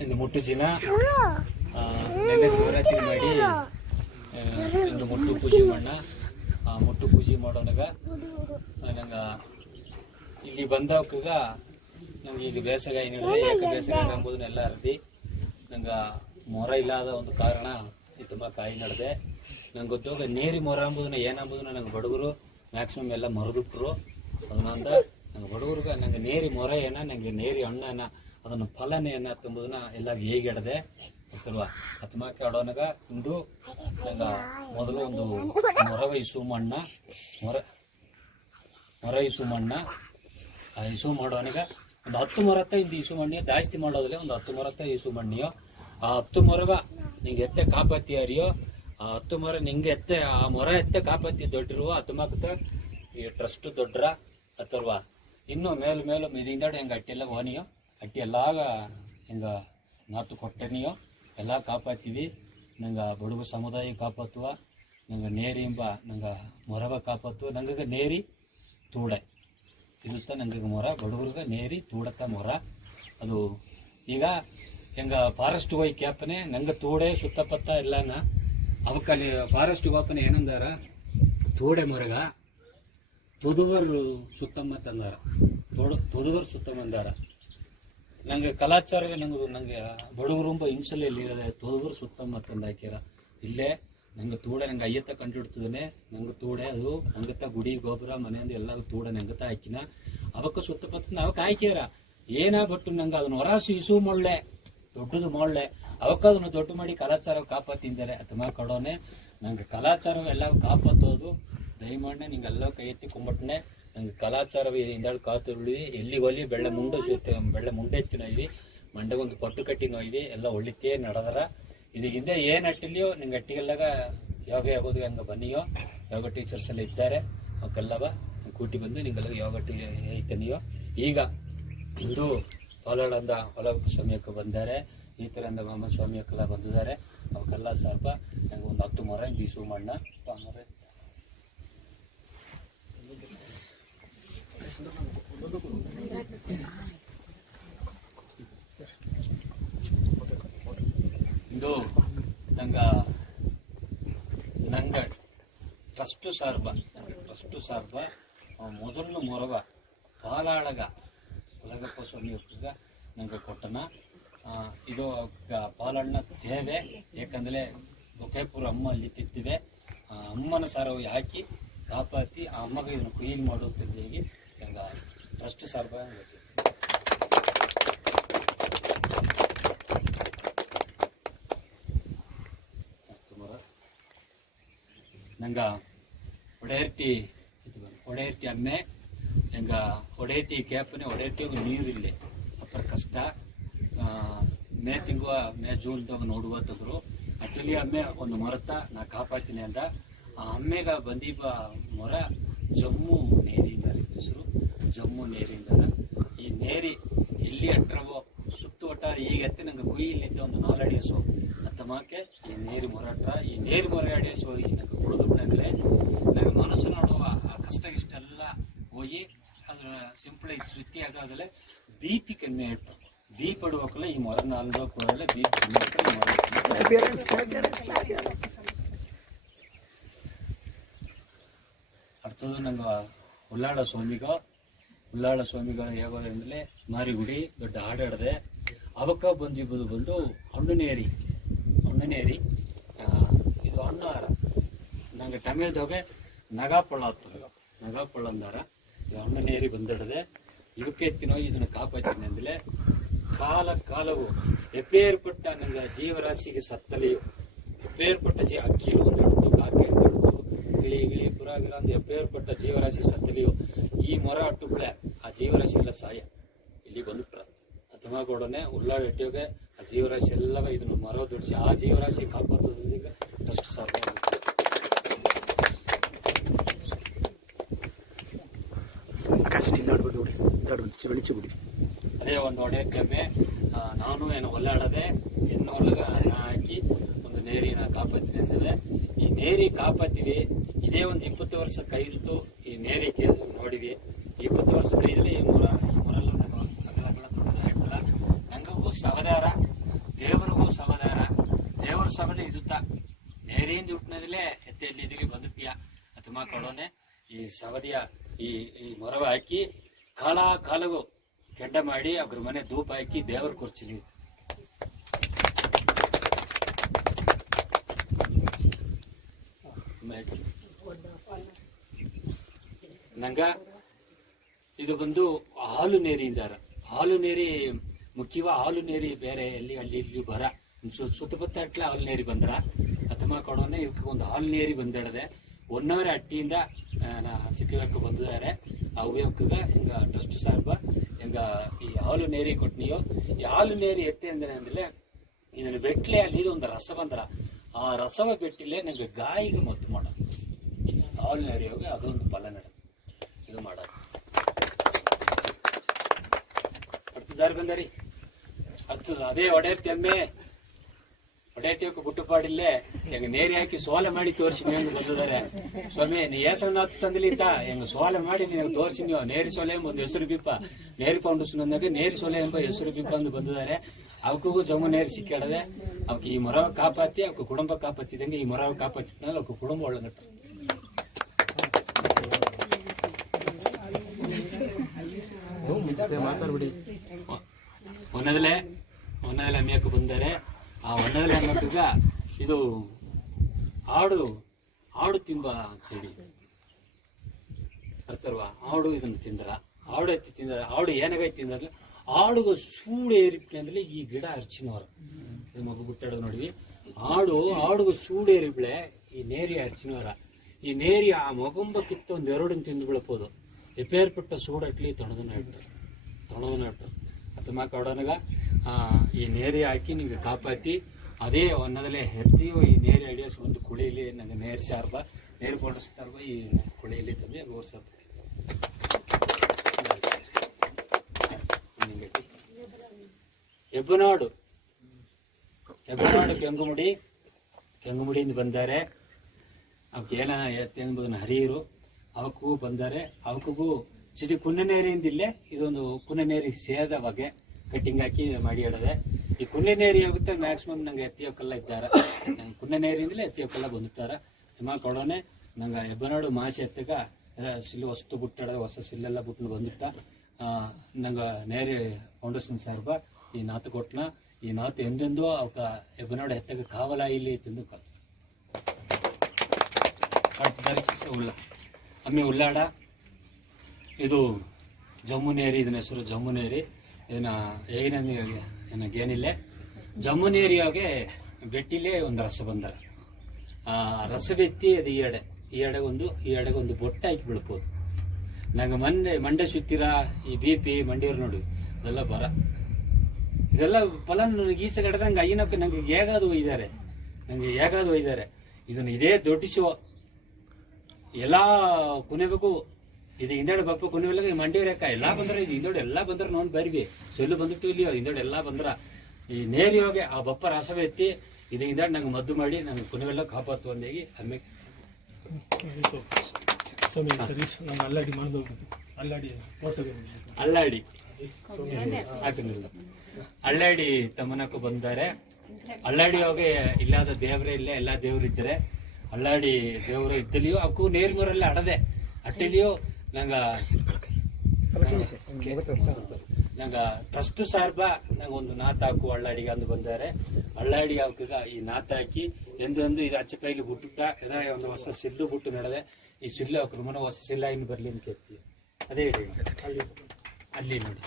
ಇಂದು ಮುಟ್ಟು ದಿನ ನೆನ್ನೆ ಶಿವರಾತ್ರಿ ಮಾಡಿ ಇಂದು ಮುಟ್ಟು ಪೂಜೆ ಮಾಡ ಮುಟ್ಟು ಪೂಜೆ ಮಾಡೋನಾಗ ನಂಗೆ ಇಲ್ಲಿ ಬಂದವಕ್ಕಾಗ ನಂಗೆ ಈಗ ಬೇಸಗ ಏನು ಹೇಳಿದೆ ಯಾಕೆ ಬೇಸಗ ಎಂಬುದನ್ನೆಲ್ಲ ಅರ್ದಿ ನಂಗೆ ಮೊರ ಇಲ್ಲದ ಒಂದು ಕಾರಣ ತುಂಬ ಕಾಯಿ ನಡೆದೆ ನಂಗೆ ಗೊತ್ತಾಗ ನೇರಿ ಮೊರ ಎಂಬುದನ್ನ ಏನಂಬುದನ್ನ ನಂಗೆ ಬಡಗರು ಮ್ಯಾಕ್ಸಿಮಮ್ ಎಲ್ಲ ಮರೆದುಬಿಟ್ರು ಅದನ್ನೊಂದ ನಂಗೆ ಬಡಗರಿಗೆ ನಂಗೆ ನೇರಿ ಮೊರ ಏನ ನಂಗೆ ನೇರಿ ಹಣ್ಣನ ಅದನ್ನು ಫಲನೆ ಏನ ತುಂಬುದನ್ನ ಎಲ್ಲ ಹೇಗೆ ಹಿಡ್ದೆ ಗೊತ್ತಲ್ವಾ ಹತ್ತಮಾಕೆ ಆಡೋನಾಗ ಇಂದು ನಂಗೆ ಮೊದಲು ಒಂದು ಮೊರವ ಇಸು ಮಣ್ಣ ಮೊರ ಇಸು ಮಣ್ಣ ಆ ಇಸು ಮಾಡೋನಾಗ ಒಂದು 10 ಮೊರತ್ತ ಇಂದು ಇಸು ಮಣ್ಣಿಯ ಜಾಸ್ತಿ ಮಾಡೋದಿಲ್ಲ ಒಂದು 10 ಮೊರತ್ತ ಇಸು ಮಣ್ಣಿಯೋ ಆ 10 ಮೊರವ ನಿಂಗೆ ಎತ್ತೆ ಕಾಪಾತಿ ಅರಿಯೋ ಆ 10 ಮೊರ ನಿಂಗೆ ಎತ್ತೆ ಆ ಮೊರ ಎತ್ತೆ ಕಾಪಾತಿ ದೊಡ್ಡಿರುವ ಹತ್ತಮಾಕತ್ತ ಈ ಟ್ರಸ್ಟ್ ದೊಡ್ಡ್ರ ಅಥರ್ವಾ ಇನ್ನು ಮೇಲು ಮಿದಿಂದಾಡು ಹೆಂಗೆ ಅಟ್ಟಿಯೆಲ್ಲ ಓನಿಯೋ ಅಟ್ಟಿ ಎಲ್ಲಾಗ ಹೆಂಗ ನಾತು ಕೊಟ್ಟನಿಯೋ ಎಲ್ಲ ಕಾಪಾತೀವಿ ನಂಗೆ ಬಡುಗು ಸಮುದಾಯ ಕಾಪಾತುವ ನಂಗೆ ನೇರಿ ಎಂಬ ನಂಗೆ ಮೊರವ ಕಾಪಾತುವ ನಂಗೆ ನೇರಿ ತೂಡೆ ಇರುತ್ತ ನಂಗೆ ಮೊರ ಬಡುಗರಿಗೆ ನೇರಿ ತೂಡತ್ತ ಮೊರ ಅದು ಈಗ ಹೆಂಗ ಫಾರೆಸ್ಟ್ ಹೋಗಿ ಕ್ಯಾಪನೆ ನಂಗೆ ತೂಡೆ ಸುತ್ತಪತ್ತ ಎಲ್ಲನ ಅವಕ್ಕಲ್ಲಿ ಫಾರೆಸ್ಟ್ ಹೋಪನೆ ಏನಂದಾರ ತೂಡೆ ಮೊರಗ ತುದುವರು ಸುತ್ತಮ್ಮ ತಂದಾರ ತುದುವರು ಸುತ್ತಮ್ಮ ಅಂದಾರ ನಂಗೆ ಕಲಾಚಾರ ನಂಗೆ ಬಡಗರುಂಬ ಹಿಂಸಲೆಯಲ್ಲಿ ಇರೋದೆ ತುದುವರು ಸುತ್ತಮ್ಮ ತಂದು ಹಾಕ್ಯಾರ ಇಲ್ಲೇ ನಂಗೆ ತೂಡೆ ನಂಗೆ ಅಯ್ಯತ್ತ ಕಂಡುಹಿಡ್ತದನೆ ನಂಗೆ ತೂಡೆ ಅದು ನಂಗತ್ತ ಗುಡಿ ಗೊಬ್ಬರ ಮನೆಯಿಂದ ಎಲ್ಲ ತೂಡೆ ನಂಗತ್ತ ಹಾಕಿನ ಅವಕ್ಕ ಸುತ್ತಪತ್ತ ಅವಕ್ಕೆ ಹಾಕ್ಯಾರ ಏನ ಬಟ್ಟು ನಂಗೆ ಅದನ್ನ ಹೊರಾಸು ಇಸು ಮಾಡ್ಲೆ ದೊಡ್ಡದು ಮಾಡ್ಲೆ ಅವಕ್ಕ ಅದನ್ನು ದೊಡ್ಡ ಮಾಡಿ ಕಲಾಚಾರ ಕಾಪಾತಿದ್ದಾರೆ ಅಥವಾ ಕಡೋನೆ ನಂಗೆ ಕಲಾಚಾರವೆಲ್ಲ ಕಾಪಾತೋದು ದಯಮಾಡಿ ನಿಂಗೆಲ್ಲ ಕೈ ಎತ್ತಿ ಕುಂಬಟ್ನೆ ನಂಗೆ ಕಲಾಚಾರವೇ ಇಂದಾಳು ಕಾತುರುಳಿ ಎಲ್ಲಿಗೆ ಒಲ್ಲಿ ಬೆಳ್ಳೆ ಮುಂಡೆ ಎತ್ತಿ ನೋಯ್ವಿ ಮಂಡೆಗೊಂದು ಪಟ್ಟು ಕಟ್ಟಿ ನೋಯ್ವಿ ಎಲ್ಲ ಒಳ್ಳಿತೇ ನಡೆದರ ಇದಕ್ಕಿಂತ ಏನು ಅಟ್ಟಿಲಿಯೋ ನಿಂಗೆ ಅಟ್ಟಿಗೆಲ್ಲಾಗ ಯೋಗ ಆಗೋದು ಹಂಗೆ ಬನ್ನಿಯೋ ಯೋಗ ಟೀಚರ್ಸ್ ಎಲ್ಲ ಇದ್ದಾರೆ ಅವಕ್ಕೆಲ್ಲವ ಕೂಟಿ ಬಂದು ನಿಂಗೆಲ್ಲ ಯೋಗ ಐತನಿಯೋ ಈಗ ಇಂದು ಹೊಲಳಂದ ಹೊಲ ಸ್ವಾಮಿಯಕ್ಕೆ ಬಂದಾರೆ ಈ ಥರದ ಮಾಮ ಸ್ವಾಮಿಯಕ್ಕೆಲ್ಲ ಬಂದಿದ್ದಾರೆ ಅವಕ್ಕೆಲ್ಲ ಸ್ವಲ್ಪ ನಂಗೆ ಒಂದು 10 ಮೊರ ದೀಸು ಮಣ್ಣ ಮೊರ ಇದು ನಂಗೆ ಟ್ರಸ್ಟ್ ಸಾರ್ಬ ಮೊದಲು ಮೊರವ ಪಾಲಾಳಗ ಒಳಗಪ್ಪ ಸ್ವಾಮಿಯೊಕ್ಕ ನಂಗೆ ಕೊಟ್ಟನ ಇದು ಪಾಲಣ್ಣ ತೇವೆ ಯಾಕಂದ್ರೆ ಬೊಕೇಪುರ ಅಮ್ಮ ಅಲ್ಲಿ ತಿತ್ತಿವೆ ಅಮ್ಮನ ಸಾರವಾಗಿ ಹಾಕಿ ಕಾಪಾತಿ ಆ ಅಮ್ಮಗೆ ಇದನ್ನು ಕ್ಲೀನ್ ಮಾಡುತ್ತಿದ್ದೇವೆ ಹೆಂಗ ಟ್ರಸ್ಟ್ ಸಾರ್ಬ ನಂಗ ಒಡೆಯರ್ಟಿ ಅಮ್ಮೆ ಹೆಂಗ ಒಡೆಯರ್ಟಿ ಕ್ಯಾಪನೆ ಒಡೆಯರ್ಟಿಯಾಗ ನೀರಿಲ್ಲ ಅಪ್ಪರ ಕಷ್ಟ ಮೇ ಜೂನ್ದಾಗ ನೋಡುವ ತೆಗೆದ್ರು ಅಟ್ಟಲ್ಲಿ ಅಮ್ಮೆ ಒಂದು ಮೊರತ ನಾ ಕಾಪಾತೀನಿ ಅಂದ ಆ ಅಮ್ಮೆಗ ಬಂದೀಪ ಮೊರ ಜಮ್ಮು ನೇರಿಂದ ಹೆಸರು ಜಮ್ಮು ನೇರಿಂದ ಈ ನೇರಿ ಎಲ್ಲಿ ಅಟ್ರವೋ ಸುತ್ತು ಒಟ್ಟಾರೆ ಈಗತ್ತೆ ನಂಗೆ ಕುಯ್ಯಿಲ್ಲಿದ್ದ ಒಂದು 4 ಅಡಿ ಹಸು ಅತ್ತಮಾಕೆ ಈ ನೇರಿ ಮೊರಾಟ ಈ ನೇರಿ ಮೊರ ಅಡಿ ಹಸು ಹೋಗಿ ನಂಗೆ ಕುಡಿದ್ಬಿಟ್ಟಾಗಲೇ ನಂಗೆ ಮನಸ್ಸು ನೋಡುವ ಆ ಕಷ್ಟ ಇಷ್ಟೆಲ್ಲ ಹೋಗಿ ಅದ್ರ ಸಿಂಪಲ್ ಸುತ್ತಿ ಆಗಾಗಲೇ ಬಿ.ಪಿ ಕಮ್ಮಿ ಆಯ್ತು ಬಿ ಪಡುವಕ್ಕಲ್ಲ ಈ ಮೊರ 4 ಕೊಡಲೆ ಬಿ ಅರ್ಥದ ನಂಗೆ ಉಳ್ಳಾಳ ಸ್ವಾಮಿಗಳು ಹೇಗೋದ್ರಿಂದಲೇ ಮಾರಿಗುಡಿ ದೊಡ್ಡ ಹಾಡಾಡದೆ ಅವಕ್ಕ ಬಂದು ಹಣ್ಣು ನೇರಿ ಇದು ಹಣ್ಣು ಹಾರ ನಂಗೆ ತಮಿಳ್ದಾಗ ನಗಾಪಳ್ಳ ಅಂದಾರ ಇದು ಹಣ್ಣು ನೇರಿ ಬಂದಿಡದೆ ಇವಕ್ಕೆ ಎತ್ತಿನೋ ಇದನ್ನು ಕಾಪಾಡ್ತೀನಿ ಅಂದಲೇ ಕಾಲವು ಎಪ್ಪೇರ್ಪಟ್ಟ ನಂಗೆ ಜೀವರಾಶಿಗೆ ಸತ್ತಲೆಯು ಎಪ್ಪೇರ್ಪಟ್ಟ ಅಕ್ಕಿಲು ಒಂದು ಹಿಡಿದು ಕಾಕಿ ಅಂತ ಹಿಡಿದು ಗಿಳಿ ಪುರಾಗಿರ ಒಂದು ಎಪ್ಪೇರ್ಪಟ್ಟ ಜೀವರಾಶಿ ಸತ್ತಲೆಯು ಈ ಮೊರ ಅಟ್ಟುಗಳೇ ಆ ಜೀವರಾಶಿ ಎಲ್ಲ ಸಾಯ ಇಲ್ಲಿ ಬಂದುಬಿಟ್ರ ಅಥವಾ ಕೊಡನೆ ಉಳ್ಳಾಳ ಎಟ್ಟಿಯೋಗೆ ಆ ಜೀವರಾಶಿ ಎಲ್ಲವ ಇದನ್ನು ಮರ ದುಡಿಸಿ ಆ ಜೀವರಾಶಿ ಕಾಪಾಡೋದೀಗ ಟ್ರಸ್ಟ್ ಸಾಧ್ಯ ಅದೇ ಒಂದು ಒಡೆಯಕ್ಕೆ ನಾನು ಏನು ಒಲ್ಲಾಡದೆ ಹೆಣ್ಣು ಒಳಗ ಹಾಕಿ ಒಂದು ನೇರಿನ ಕಾಪಾಡ್ತೀನಿ ಅಂತದೆ ಈ ನೇರಿ ಕಾಪಾಡ್ತೀವಿ ಇದೇ ಒಂದು 20 ವರ್ಷ ಕೈಲಿತ್ತು ಈ ನೇರಿ ನೋಡಿವಿ 20 ವರ್ಷ ಕೈದಲ್ಲಿ ಈ ಮೊರೆಲ್ಲ ನಂಗೂ ಸವದಾರ ಸಭದಾರ ದೇವರ ಸಭದ ಇದುತ್ತ ನೇರಿಂದ ಹುಟ್ಟಿನದಿಲೇ ಎತ್ತೆ ಎಲ್ಲಿದ್ದಿಗೆ ಬಂದು ಪಿಯ ಅಥವಾ ಕೊಡೋನೆ ಈ ಸವದಿಯ ಈ ಮೊರವ ಹಾಕಿ ಕಾಲಗೂ ಕೆಂಡ ಮಾಡಿ ಅವ್ರ ಮನೆ ಧೂಪ ಹಾಕಿ ದೇವರ ಕುರ್ಚಿಲಿ ನಂಗ ಇದು ಬಂದು ಹಾಲು ನೇರಿಯಿಂದಾರ. ಹಾಲು ನೇರಿ ಮುಖ್ಯವ ಹಾಲು ನೇರಿ ಬೇರೆ ಎಲ್ಲಿ ಅಲ್ಲಿ ಇಲ್ಲಿ ಬರ ಸುತ್ತಮುತ್ತ ಅಟ್ಲೆ ಹಾಲು ನೇರಿ ಬಂದ್ರ ಅಥವಾ ಕೊಡೋನೆ ಇವಕ್ಕೆ ಒಂದು ಹಾಲು ನೇರಿ ಬಂದಿಡದೆ 1 ಅವರ್ ಅಟ್ಟಿಯಿಂದ ಸಿಕ್ಕಬೇಕು ಬಂದಿದ್ದಾರೆ. ಅವ್ಗ ಹಿಂಗ ಟ್ರಸ್ಟ್ ಸಾರ್ಬ ಹಿಂಗ ಈ ಹಾಲು ನೇರಿ ಕೊಟ್ನಿಯೋ ಈ ಹಾಲು ನೇರಿ ಎತ್ತೆ ಅಂದ್ರೆ ಇದನ್ನ ಬೆಟ್ಲೆ ಅಲ್ಲಿ ಇದೊಂದು ರಸ ಬಂದ್ರ ಆ ರಸವ ಬೆಟ್ಟಿಲೆ ನಂಗೆ ಗಾಯಿಗೆ ಮದ್ದು ಮಾಡೋದು ಹಾಲು ನೇರಿ ಹೋಗಿ ಅದೊಂದು ಫಲ ನಡ ಇದು ಮಾಡೋದು ಅರ್ಥದಾರ ಬಂದರಿ ಅರ್ಥ ಅದೇ ಒಡೆಯರ್ತಿಯಮ್ಮೆ ಹೊಡೆಯಕ್ಕೆ ಗುಟ್ಟುಪಾಡಿಲ್ಲೇ ಹೆಂಗ ನೇರಿ ಹಾಕಿ ಸೋಲೆ ಮಾಡಿ ತೋರಿಸಿ ಹೆಂಗ್ ಬಂದಿದ್ದಾರೆ. ಸ್ವಾಮಿ ನೀ ಏಸನ್ನ ಹತ್ತು ತಂದಿಲ್ಲಿಂತ ಹೆಂಗ ಸೋಲೆ ಮಾಡಿ ನಿನಗೆ ತೋರಿಸಿ ನೀವು ನೇರಿ ಸೋಲೆ ಎಂಬ ಒಂದು ಹೆಸರು ಬಿಪ್ಪ ನೇರಿ ಫೌಂಡೇಶನ್ ನೇರಿ ಸೋಲೆ ಎಂಬ ಹೆಸರು ಬಿಪ್ಪ ಎಂದು ಬಂದಿದ್ದಾರೆ. ಅವಕ್ಕೂ ಜಮ್ಮು ನೇರಿ ಸಿಕ್ಕಾಡದೆ ಅವಕ್ಕೆ ಈ ಮೊರವ ಕಾಪಾತಿ ಅವಕ್ಕೆ ಕುಟುಂಬ ಕಾಪಾತಿದಂಗೆ ಈ ಮೊರವ ಕಾಪಾತಿದ್ಮೇಲೆ ಅವಕ್ಕೆ ಕುಟುಂಬ ಒಳ್ಳಗಟ್ಟ ಮಾತಾಡ್ಬಿಡಿ. ಒಂದದಲೆ ಅಮ್ಮಿಯಕ್ಕೆ ಬಂದರೆ ಆ ಒಂದದಲೆ ಅಮ್ಮಕ್ಕಗ ಇದು ಆಡು ತಿಂಬ ಸಿಡಿ ಅರ್ಥಲ್ವಾ. ಆಡು ಇದನ್ನು ತಿಂದ್ರ ಆಡು ಎತ್ತಿ ತಿಂದ್ರ ಆಡು ಏನಾಗೈತಿ ತಿಂದ್ರೆ ಆಡುಗ ಸೂಡು ಏರಿಪ್ಲೆ ಅಂದ್ರೆ ಈ ಗಿಡ ಅರ್ಚಿನವ್ರ ಇದು ಮಗು ಬಿಟ್ಟಾಡೋದು ನೋಡಿವಿ. ಆಡುಗ ಸೂಡು ಏರಿಬ್ಳೆ ಈ ನೇರಿ ಅರ್ಚಿನವರ ಈ ನೇರಿ ಆ ಮಗುಂಬಕ್ಕಿತ್ತ ಒಂದ್ 2 ತಿಂದು ಬಿಳಪೋದು ಎಪೇರ್ಪಟ್ಟ ಸೂಡಟ್ಲಿ ತೊಣದನ್ನ ಇಟ್ಟು ಅಥವಾ ಕಡೋನಗ ಈ ನೇರಿ ಹಾಕಿ ನಿಂಗೆ ಕಾಪಾತಿ ಅದೇ ಒನ್ನದಲ್ಲೇ ಹೆರ್ತೀವೋ ಈ ನೇರಿ ಅಡಿಯೋಸ್ ಒಂದು ಕುಳಿಯಲ್ಲಿ ನಂಗೆ ನೇರಿ ಸಾರ್ಬ ನೇರಿ ಪೊಡಿಸ್ತಾರ್ಬ ಈ ಕುಳಿಯಲ್ಲಿ ತಂದು ಗೋರ್ ಸಾರ್ಬ ಹೆಬ್ಬನಾಡು ಕೆಂಗುಮುಡಿಯಿಂದ ಬಂದಾರೆ. ಅವಕ್ಕೆ ಏನ ಎಂಬುದನ್ನು ಹರಿಯರು ಅವಕ್ಕೂ ಬಂದಾರೆ. ಅವಕ್ಕೂ ಚಿಟಿ ಕುನ್ನನೇರಿಯಿಂದ ಇಲ್ಲೇ ಇದೊಂದು ಕುನ್ನನೇರಿ ಸೇದ ಬಗೆ ಕಟ್ಟಿಂಗ್ ಹಾಕಿ ಮಾಡಿ ಇಡದೆ. ಈ ಕುನ್ನನೇರಿ ಹೋಗುತ್ತೆ ಮ್ಯಾಕ್ಸಿಮಮ್ ನಂಗೆ ಎತ್ತಿಯೋಕೆಲ್ಲ ಇದ್ದಾರೆ. ನಂಗೆ ಕುನ್ನನೇರಿಯಿಂದಲೇ ಎತ್ತಿಯೋಕೆಲ್ಲ ಬಂದಿರ್ತಾರ. ಸುಮಾರು ಕೊಡೋನೆ ನಂಗೆ ಹೆಬ್ಬನಾಡು ಮಾಸಿ ಎತ್ತಗ ಸಿಲ್ಲು ವಸ್ತು ಬುಟ್ಟಾಡದೆ ಹೊಸ ಸಿಲ್ಲೆಲ್ಲ ಬಿಟ್ಟು ಬಂದಿಟ್ಟ ನಂಗೆ ನೇರಿ ಫೌಂಡೇಶನ್ ಸಾರ್ಬ ಈ ನಾತು ಕೊಟ್ಟನ ಈ ನಾತು ಎಂದೆಂದೂ ಅವಕ್ಕ ಹೆಬ್ಬನಾಡು ಎತ್ತಗ ಕಾವಲ ಇಲ್ಲಿ ತಿಂದು ಅಮ್ಮಿ ಉಳ್ಳಾಡ ಇದು ಜಮ್ಮುನೇರಿ ಇದನ್ನ ಹೆಸರು ಜಮ್ಮುನೇರಿ. ಇದನ್ನ ಏನಿಲ್ಲ ಜಮ್ಮುನೇರಿಯಾಗೆ ಬೆಟ್ಟಿಲೆ ಒಂದು ರಸ ಬಂದಾರ. ಆ ರಸ ಬೆತ್ತಿ ಅದು ಈ ಎಡೆಗೆ ಒಂದು ಬೊಟ್ಟ ಹಾಕಿ ಬಿಡ್ಬೋದು. ನಂಗೆ ಮಂಡೆ ಸುತ್ತಿರ ಈ BP ಮಂಡಿಯವ್ರು ನೋಡಿ ಅದೆಲ್ಲ ಬರ ಇದೆಲ್ಲ ಫಲ ನನಗೆ ಈಸಗಡ್ದಂಗೆ ಅಯ್ಯನಕ್ಕೆ ನಂಗೆ ಹೇಗಾದು ಒಯ್ದಾರೆ ಇದನ್ನ ಇದೇ ದೊಡ್ಡ ಶೋ ಎಲ್ಲಾ ಕುಣಿಬೇಕು. ಇದು ಹಿಂದೆಡೆ ಬಪ್ಪ ಕುಣಿವೆಲ್ಲ ಮಂಡಿಯವ್ರೇಕ ಎಲ್ಲಾ ಬಂದ್ರ ಇದು ಹಿಂದೋಡೆ ಎಲ್ಲಾ ಬಂದ್ರ ನೋಡ್ ಬರ್ವಿ ಸೊಲ್ಲು ಬಂದ್ಬಿಟ್ಟು ಇಲ್ಲಿ ಹಿಂದೋಡೆ ಎಲ್ಲಾ ಬಂದ್ರ ಈ ನೇರಿ ಹೋಗಿ ಆ ಬಪ್ಪ ರಸವ ಎತ್ತಿ ಇದು ಹಿಂದೆಡೆ ನಂಗೆ ಮದ್ದು ಮಾಡಿ ನಂಗೆ ಕುಣಿವೆಲ್ಲ ಕಾಪಾತು ಅಂದೇಗಿ ಅಮ್ಮೆ ಅಲ್ಲಾಡಿ ತಮ್ಮನಕ್ಕೂ ಬಂದಾರೆ. ಅಲ್ಲಾಡಿ ಹೋಗಿ ಇಲ್ಲಾದ ದೇವ್ರೆ ಇಲ್ಲ ಎಲ್ಲಾ ದೇವ್ರು ಇದ್ರೆ ಅಲ್ಲಾಡಿ ದೇವ್ರು ಇದ್ದಲಿಯೋ ಅವಕ್ಕೂ ನೇರ್ಮೂರಲ್ಲಿ ಅಡದೆ ಅಟ್ಟಿಲಿಯೋ ನಂಗ ಟ್ರಸ್ಟ್ ಸಾರ್ಬ ನಂಗೆ ಒಂದು ನಾತ್ ಹಾಕು ಅಳ್ಳಾಡಿಗೆ ಅಂದು ಬಂದಾರೆ. ಅಳ್ಳಾಡಿ ಅವಕ್ಕ ಈ ನಾತ್ ಹಾಕಿ ಎಂದೊಂದು ಇದು ಅಚ್ಚ ಪೈಲಿ ಬಿಟ್ಟುಟ್ಟ ಎದ ಒಂದು ಹೊಸ ಸಿಲ್ಲು ಬಿಟ್ಟು ನಡೆದೆ. ಈ ಸಿಲ್ಲು ಅವ್ರ ಮನ ಹೊಸ ಸಿಲ್ಲ ಇನ್ನು ಬರ್ಲಿ ಅಂತ ಕೇಳ್ತೀವಿ. ಅದೇ ಹೇಳಿ ಅಲ್ಲಿ ನೋಡಿ